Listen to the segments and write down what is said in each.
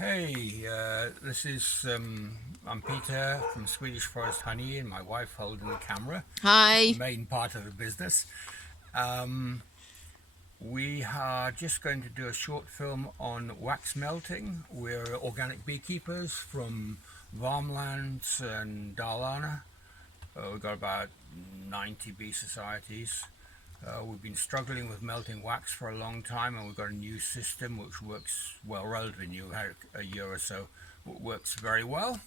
Hey, this is I'm Peter from Swedish Forest Honey, and my wife holding the camera, Hi. main part of the business. We are just going to do a short film on wax melting. We're organic beekeepers from Varmlands and Dalarna. We've got about 90 bee societies. We've been struggling with melting wax for a long time, and we've got a new system which works well, relatively new, had a year or so, works very well.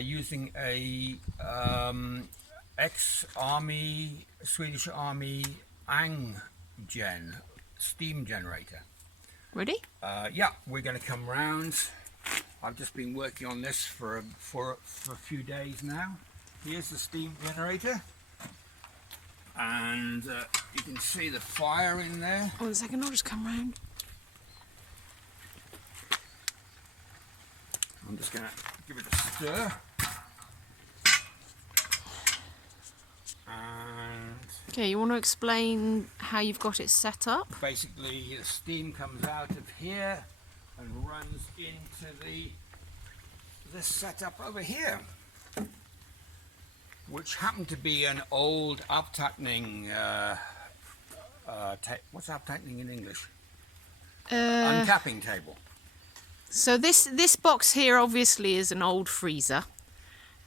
Using a ex-army, Swedish Army steam generator. Ready? Yeah, we're going to come round. I've just been working on this for a few days now. Here's the steam generator. And you can see the fire in there. 1 second, I'll just come round. I'm just going to give it a stir. And Okay, you want to explain how you've got it set up? basically the steam comes out of here and runs into this setup over here, which happened to be an old uptightening, what's uptightening in English? Uncapping table. So this box here obviously is an old freezer,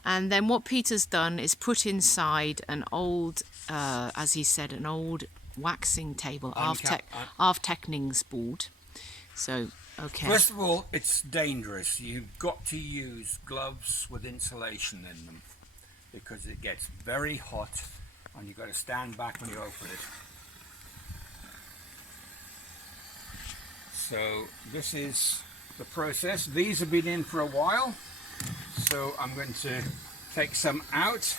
and then what Peter's done is put inside an old, as he said, an old waxing table, avteckningsboard. So, okay. First of all, it's dangerous. You've got to use gloves with insulation in them, because it gets very hot and you've got to stand back when you open it. So this is the process. These have been in for a while, so I'm going to take some out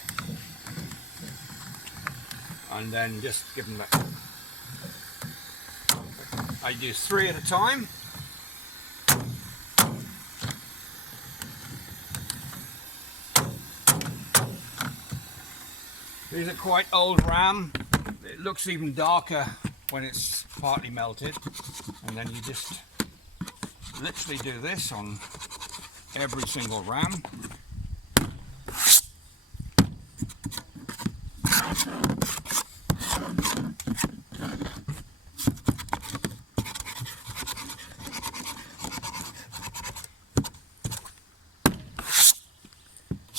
and then just give them that. I do 3 at a time. These are quite old ram. It looks even darker when it's partly melted. And then you just literally do this on every single ram.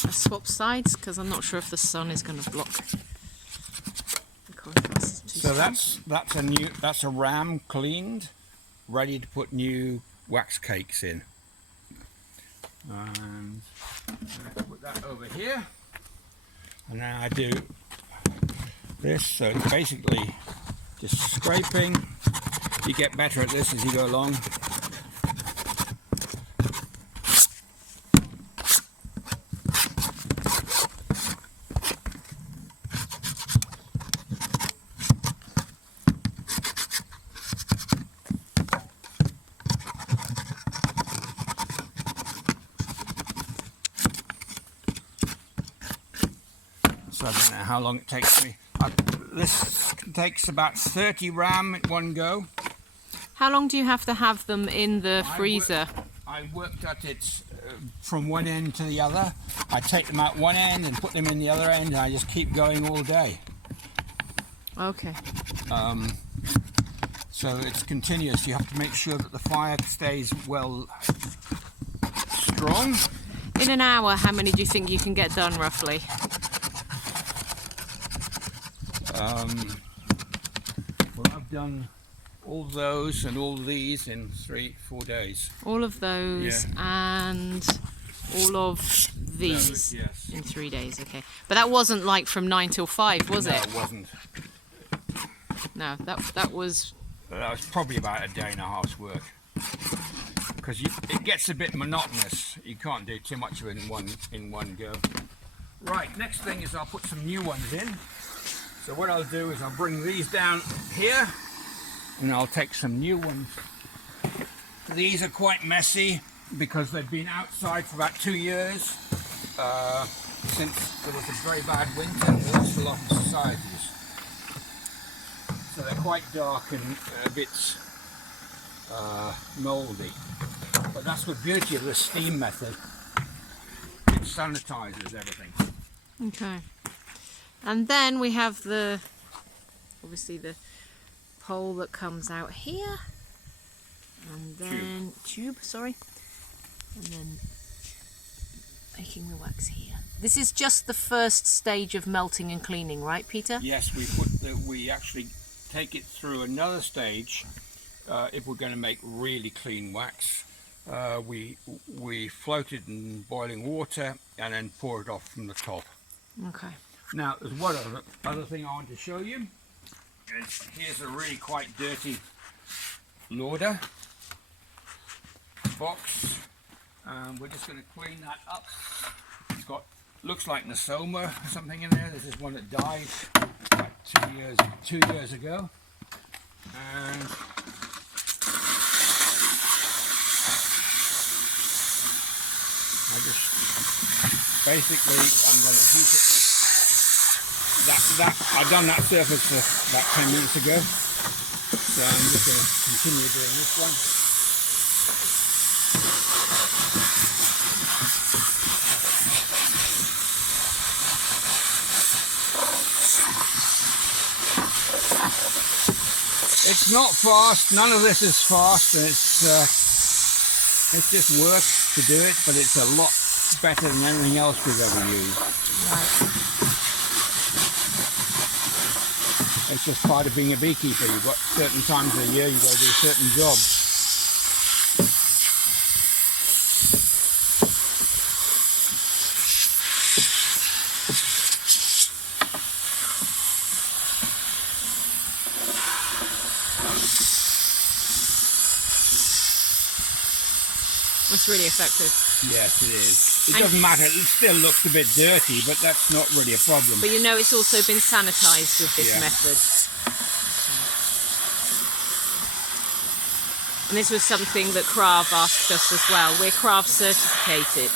I swap sides because I'm not sure if the sun is going to block the contrast. So that's a ram cleaned, ready to put new wax cakes in. And I put that over here, and then I do this. So it's basically just scraping. You get better at this as you go along. So I don't know how long it takes me. This takes about 30 ram at one go. How long do you have to have them in the freezer? I worked at it from one end to the other. I take them out one end and put them in the other end, and I just keep going all day. Okay. So it's continuous. You have to make sure that the fire stays well strong. In an hour, how many do you think you can get done roughly? Well, I've done all those and all these in 3-4 days. All of those, Yeah. and all of these Yes. in 3 days, okay. But that wasn't like from 9 till 5, was No, it? it wasn't. No, that was... That was probably about a day and a half's work. Because it gets a bit monotonous. You can't do too much of it in one go. Right, next thing is I'll put some new ones in. So what I'll do is I'll bring these down here, and I'll take some new ones. These are quite messy because they've been outside for about 2 years, since there was a very bad winter and we lost a lot of societies. So they're quite dark and a bit mouldy. But But that's the beauty of the steam method. It sanitizes everything. Okay. And then we have obviously the pole that comes out here. And then tube, sorry. And then making the wax here. This is just the first stage of melting and cleaning, right, Peter? Yes, we actually take it through another stage if we're going to make really clean wax. We float it in boiling water and then pour it off from the top. Okay. Now, there's one other thing I want to show you. Here's a really quite dirty lauder box. We're just going to clean that up. It's got, looks like Nosoma or something in there. This is one that died about 2 years ago. And I just basically I'm going to heat it. I've done that surface about 10 minutes ago, so I'm just going to continue doing this one. It's not fast. None of this is fast, and it's just work to do it, but it's a lot better than anything else we've ever used. Right. It's just part of being a beekeeper. You've got certain times of the year you've got to do certain jobs. It's really effective. Yes, it is. It doesn't matter. It still looks a bit dirty, but that's not really a problem. But you know it's also been sanitized with this method. And this was something that Krav asked us as well. We're Krav certificated,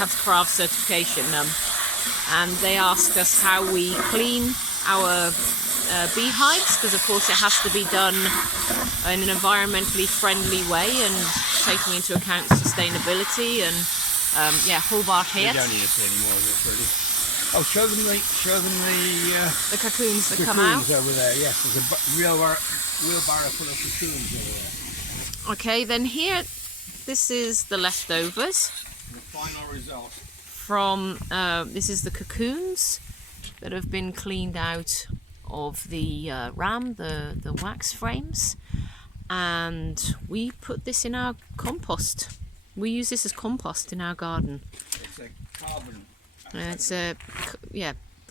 have Krav certification, and they asked us how we clean our beehives, because of course it has to be done in an environmentally friendly way and taking into account sustainability and whole bar here. We don't need to see any more of this really. Oh, show them the cocoons that come out over there. Yes, there's a wheelbarrow full of cocoons over there. Okay, then here, this is the leftovers. The final result. From, this is the cocoons that have been cleaned out of the ram, the wax frames. And we put this in our compost. We use this as compost in our garden. It's a carbon. It's the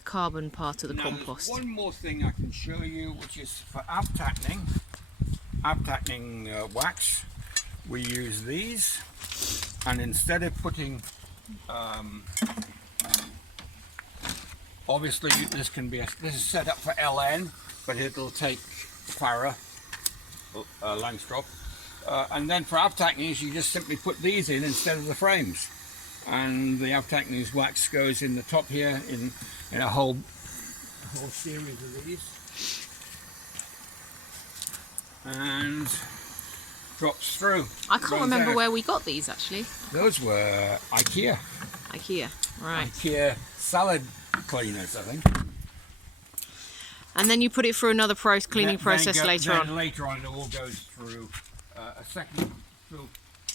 carbon part of the compost. There's one more thing I can show you, which is for abtacting wax. We use these, and instead of putting, obviously this is set up for LN, but it'll take Clara, Langstroth, and then for abtacnings you just simply put these in instead of the frames, and the abtacnings wax goes in the top here in a whole series of these, and drops through. I can't remember where we got these actually. Those were IKEA. IKEA, right. IKEA salad cleaners, I think. And then you put it through another cleaning process later on. Later on it all goes through a second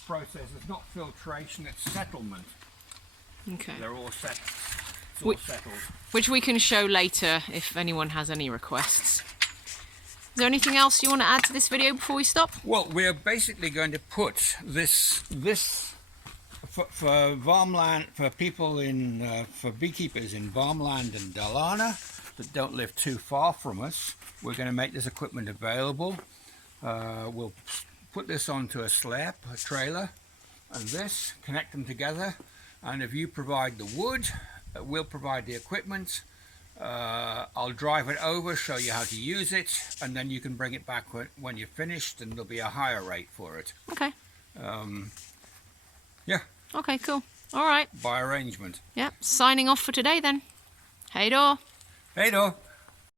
process. It's not filtration, it's settlement. Okay. They're all set. It's all settled. Which we can show later if anyone has any requests. Is there anything else you want to add to this video before we stop? Well, we're basically going to put this for farmland, for people for beekeepers in Farmland and Dalarna that don't live too far from us. We're going to make this equipment available. We'll put this onto a slab, a trailer, and this, connect them together, and if you provide the wood, we'll provide the equipment. I'll drive it over, show you how to use it, and then you can bring it back when you're finished, and there'll be a higher rate for it. Okay. Yeah. Okay, cool. All right. By arrangement. Yep. Signing off for today then. Hej då. Hej då.